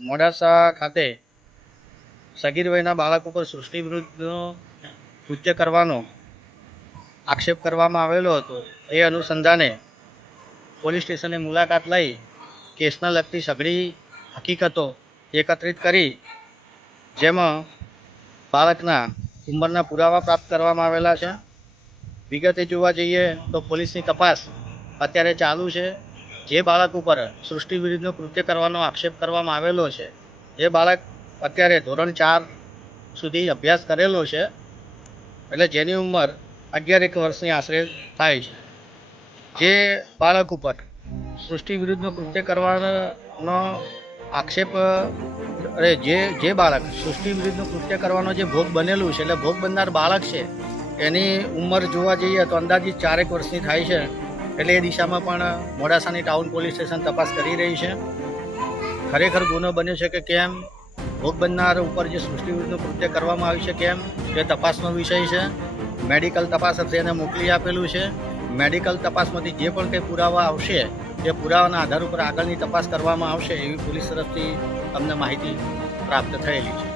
મોડાસા ખાતે સગીર વયના બાળક ઉપર સૃષ્ટિ વિરુદ્ધનો કૃત્ય કરવાનો આક્ષેપ કરવામાં આવેલો હતો. એ અનુસંધાને પોલીસ સ્ટેશને મુલાકાત લઈ કેસને લગતી સઘળી હકીકતો એકત્રિત કરી, જેમાં બાળકના ઉંમરના પુરાવા પ્રાપ્ત કરવામાં આવેલા છે. વિગતે જોવા જઈએ તો પોલીસની તપાસ અત્યારે ચાલુ છે. જે બાળક ઉપર સૃષ્ટિ વિરુદ્ધનું કૃત્ય કરવાનો આક્ષેપ કરવામાં આવેલો છે એ બાળક અત્યારે ધોરણ 4 સુધી અભ્યાસ કરેલો છે, એટલે જેની ઉંમર 11 વર્ષની આશરે થાય છે. જે બાળક ઉપર સૃષ્ટિ વિરુદ્ધનું કૃત્ય કરવાનો આક્ષેપ જે બાળક સૃષ્ટિ વિરુદ્ધનું કૃત્ય કરવાનો જે ભોગ બનેલું છે, એટલે ભોગ બનનાર બાળક છે એની ઉંમર જોવા જઈએ તો અંદાજિત 4 વર્ષની થાય છે. એટલે એ દિશામાં પણ મોડાસાની ટાઉન પોલીસ સ્ટેશન તપાસ કરી રહી છે. ખરેખર ગુનો બન્યો છે કે કેમ, ભોગ બનનાર ઉપર જે સૃષ્ટિ વિરુદ્ધનું કૃત્ય કરવામાં આવ્યું છે કેમ, તે તપાસનો વિષય છે. મેડિકલ તપાસ અર્થે એને મોકલી આપેલું છે. મેડિકલ તપાસમાંથી જે પણ કંઈ પુરાવા આવશે તે પુરાવાના આધાર ઉપર આગળની તપાસ કરવામાં આવશે એવી પોલીસ તરફથી અમને માહિતી પ્રાપ્ત થયેલી છે.